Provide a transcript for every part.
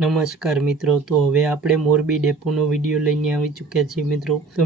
નમસ્કાર મિત્રો, તો હવે આપણે મોરબી ડેપોનો વિડીયો લઈને આવી ચૂક્યા છીએ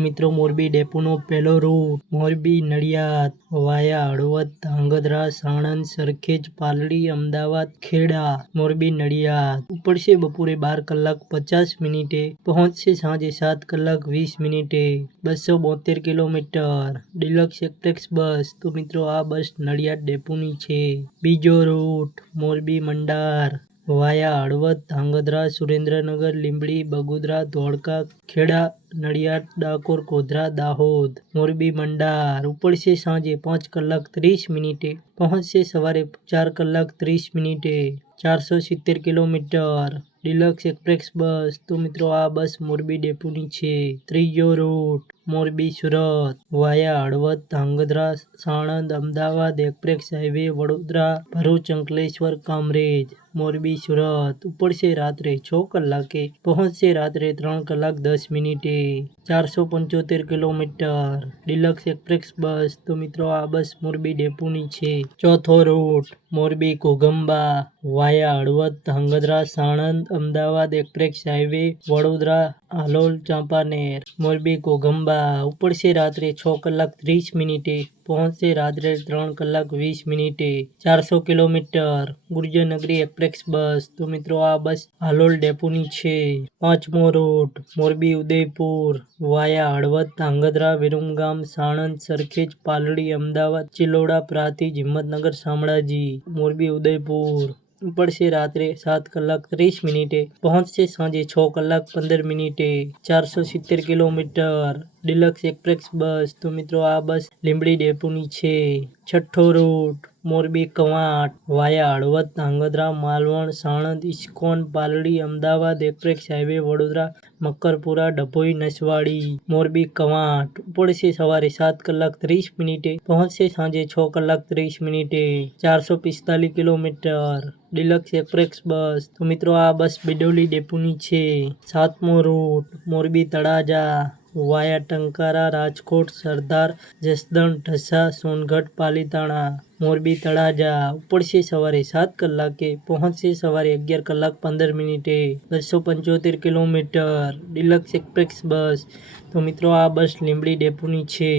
મિત્રો મોરબી ડેપોનો પહેલો રૂટ મોરબી નડિયાદ વાયા હળવદ ધાંગધ્રા સાણંદ સરખેજ પાલડી અમદાવાદ ખેડા મોરબી નડિયાદ ઉપડશે બપોરે 12:50 પહોંચશે સાંજે 7:20 272 કિલોમીટર ડિલક્સ એક્સપ્રેસ બસ। તો મિત્રો આ બસ નડિયાદ ડેપોની છે। બીજો રૂટ મોરબી મંડાર વાયા હળવદ ધાંગધ્રા સુરેન્દ્રનગર લીંબડી બગોદરા ધોળકા ખેડા નડિયાદ ડાકોર ગોધરા દાહોદ મોરબી મંડાર ઉપડશે સાંજે 5:30 પહોંચશે સવારે 4:30 470 કિલોમીટર ડિલક્સ એક્સપ્રેસ બસ। તો મિત્રો આ બસ મોરબી ડેપોની છે। ત્રીજો રૂટ મોરબી સુરત વાયા હળવદ ધાંગધ્રા સાણંદ અમદાવાદ એક્સપ્રેસ હાઈવે વડોદરા ભરૂચ અંકલેશ્વર કામરેજ મોરબી સુરત ઉપડશે રાત્રે 6 કલાકે પહોંચશે રાત્રે 3:10 475 કિલોમીટર ડિલક્સ એક્સપ્રેસ બસ। તો મિત્રો આ બસ મોરબી ડેપોની છે। ચોથો રૂટ મોરબી ઘોઘંબા વાયા હળવદ ધાંગધ્રા સાણંદ અમદાવાદ એક્સપ્રેસ હાઈવે વડોદરા હાલોલ ચાંપાનેર મોરબી ઘોઘંબા ઉપડશે રાત્રે 6:30 પહોંચશે રાત્રે 3:20 400 કિલોમીટર ગુર્જરનગરી એક્સપ્રેસ બસ। તો મિત્રો આ બસ હાલોલ ડેપોની છે। પાંચમો રૂટ મોરબી ઉદયપુર વાયા હળવદ ધાંગધ્રા વિરમગામ સાણંદ સરખેજ પાલડી અમદાવાદ ચિલોડા પ્રાંતિજ હિંમતનગર શામળાજી મોરબી ઉદયપુર ઉપડશે રાત્રે 7:30 પહોંચશે સાંજે 6:15 470 કિલોમીટર ડિલક્સ એક્સપ્રેસ બસ। તો મિત્રો આ બસ લીંબડી ડેપોની છે। છઠ્ઠો route Morbi Kavant via Halvad Dhrangadhra Malvan Sanand ISKCON Paldi Ahmedabad express highway Vadodara Makarpura Dabhoi Naswadi Morbi Kavant ઉપડશે સવારે 7:30 પહોંચશે સાંજે 6:30 445 કિલોમીટર ડિલક્સ એક્સપ્રેસ બસ। તો મિત્રો આ બસ બિડોલી ડેપોની છે। સાતમો રૂટ મોરબી તળાજા વાયા ટંકારા રાજકોટ સરદાર જસદણ ઢસા સોનગઢ પાલીતાણા મોરબી તળાજા ઉપડશે સવારે 7 કલાકે પહોંચશે સવારે 11:15 275 કિલોમીટર ડિલક્સ એક્સપ્રેસ બસ। તો મિત્રો આ બસ લીંબડી ડેપોની છે।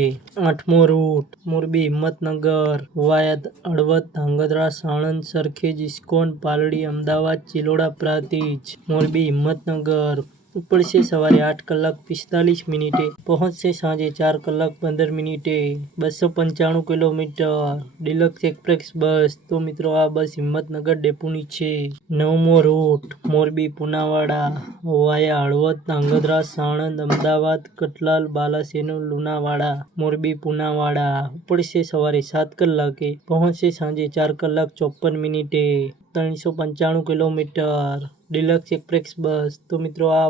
આઠમો રૂટ મોરબી હિંમતનગર વાયા હળવદ ધાંગધ્રા સાણંદ સરખેજ ઇસ્કોન પાલડી અમદાવાદ ચિલોડા પ્રાંતિજ મોરબી હિંમતનગર ઉપડશે સવારે 8:45 પહોંચશે સાંજે 4:15 295 કિલોમીટર ડિલક્સ એક્સપ્રેસ બસ। તો મિત્રો આ બસ હિંમતનગર ડેપોની છે। નવમો રૂટ મોરબી પુનાવાડા વાયા હળવદ ધાંગધ્રા સાણંદ અમદાવાદ કટલાલ બાલાસેનો લુણાવાડા મોરબી પુનાવાડા ઉપડશે સવારે 7 કલાકે પહોંચશે સાંજે 4:54 395 કિલોમીટર ડિલક્સ એક્સપ્રેસ બસ। તો મિત્રો આ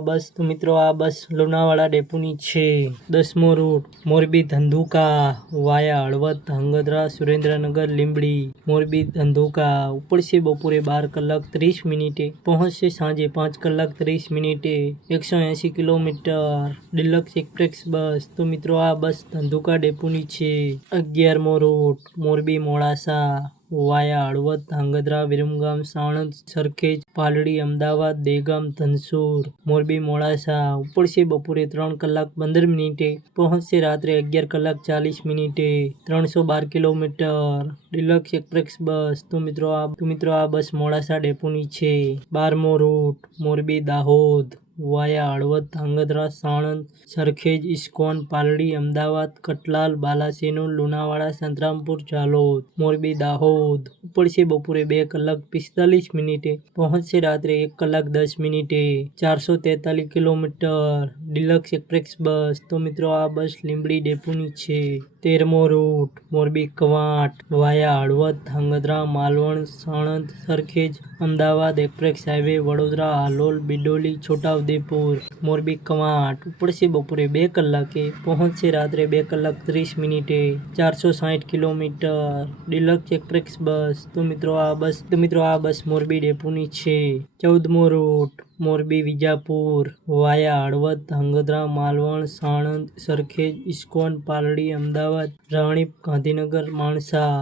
બસ લુણાવાડા ડેપોની છે। દસમો રૂટ મોરબી ધંધુકા વાયા હળવદ ધાંગધ્રા સુરેન્દ્રનગર લીંબડી મોરબી ધંધુકા ઉપડશે બપોરે 12:30 પહોંચશે સાંજે 5:30 180 કિલોમીટર ડિલક્સ એક્સપ્રેસ બસ। તો મિત્રો આ બસ ધંધુકા ડેપોની છે। 11મો રૂટ મોરબી મોડાસા વાયા હળવદ ધાંગધ્રા વિરમગામ સાણંદ સરખેજ પાલડી અમદાવાદ દેગામ ધનસુર મોરબી મોડાસા ઉપડશે બપોરે 3:15 પહોંચશે રાત્રે 11:40 312 કિલોમીટર ડિલક્સ એક્સપ્રેસ બસ। તો મિત્રો આ બસ મોડાસા ડેપોની છે। 12મો રૂટ મોરબી દાહોદ વાયા હળવદ ધાંગધ્રા સાણંદ સરખેજ ઇસ્કોન પાલડી અમદાવાદ કટલાલ બાલાસેનો લુણાવાડા સંતરામપુર ઝાલોદ મોરબી દાહોદ ઉપડશે બપોરે 2:45 પહોંચશે રાત્રે 1:10 443 કિલોમીટર ડિલક્સ એક્સપ્રેસ બસ। તો મિત્રો આ બસ લીંબડી ડેપોની છે। 13મો route Morbi Kavant via Halvad Dhrangadhra Malvan Sanand Sarkhej Ahmedabad express highway Vadodara Halol બિડોલી Chhota Udepur Morbi Kavant ઉપડશે બપોરે 2 કલાકે પહોંચશે રાત્રે 2:30 460 કિલોમીટર ડિલક્સ એક્સપ્રેસ બસ। તો મિત્રો આ બસ મોરબી ડેપોની છે। 14મો રૂટ મોરબી વિજાપુર વાયા હળવદ ધાંગધ્રા માલવણ સાણંદ સરખેજ ઇસ્કોન પાલડી અમદાવાદ રાણીપ ગાંધીનગર માણસા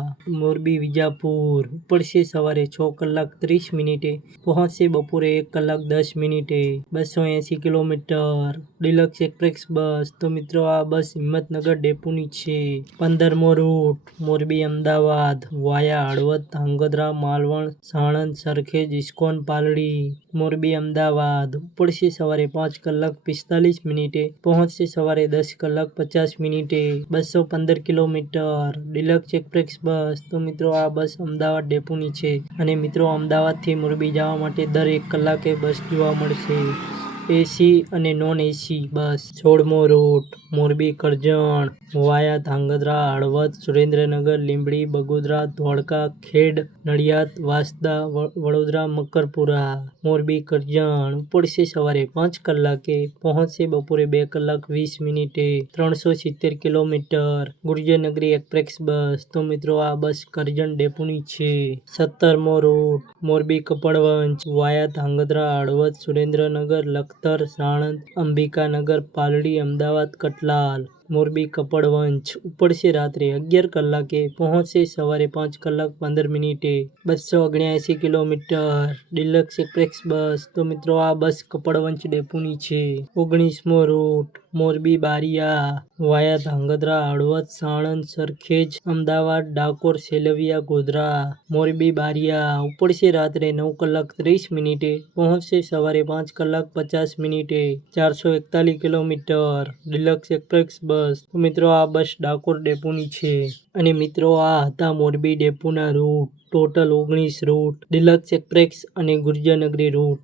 મોરબી વિજાપુર ઉપડશે સવારે 6:30 પહોંચશે બપોરે 1:10 280 કિલોમીટર ડિલક્સ એક્સપ્રેસ બસ. તો મિત્રો આ બસ હિંમતનગર ડેપોની છે. 15મો રૂટ મોરબી અમદાવાદ વાયા હળવદ ધાંગધ્રા માલવણ સાણંદ સરખેજ ઇસ્કોન પાલડી મોરબી અમદાવાદ ઉપડશે સવારે 5:45 પહોંચશે સવારે 10:50 215 કિલોમીટર ડિલક્સ એક્સપ્રેસ બસ. તો મિત્રો આ બસ અમદાવાદ ડેપોની છે અને મિત્રો અમદાવાદથી મોરબી જવા માટે દર 1 કલાકે બસ જોવા મળશે. એસી અને નોન એસી બસ. 16મો રૂટ મોરબી કરજણ વાયા ધાંગધ્રા હળવદ સુરેન્દ્રનગર લીંબડી બગોદરા ધોળકા ખેડ નડિયાદ વાંસદા વડોદરા મકરપુરા મોરબી કરજણ ઉપડશે સવારે 5 કલાકે પહોંચશે બપોરે 2:20 370 કિલોમીટર ગુર્જરનગરી એક્સપ્રેસ બસ. તો મિત્રો આ બસ કરજણ ડેપોની છે. 17મો રૂટ મોરબી કપડવંજ વાયા ધાંગધ્રા હળવદ સુરેન્દ્રનગર લખતર સાણંદ અંબિકાનગર પાલડી અમદાવાદ કટલાલ મોરબી કપડવંજ ઉપડશે રાત્રે 11 કલાકે પહોંચશે સવારે 5:15 279 કિલોમીટર ડિલક્સ એક્સપ્રેસ બસ. તો મિત્રો આ બસ કપડવંજ ડેપોની છે. 19મો રૂટ મોરબી બારિયા વાયા ધાંગધ્રા હળવદ સાણંદ સરખેજ અમદાવાદ ડાકોર સેલવિયા ગોધરા મોરબી બારિયા ઉપડશે રાત્રે 9:30 પહોંચશે સવારે 5:50 441 કિલોમીટર ડિલક્સ એક્સપ્રેસ બસ. તો મિત્રો આ બસ ડાકોર ડેપોની છે. અને મિત્રો આ હતા મોરબી ડેપોના route. Total 19 route deluxe express અને ગુર્જરનગરી રૂટ.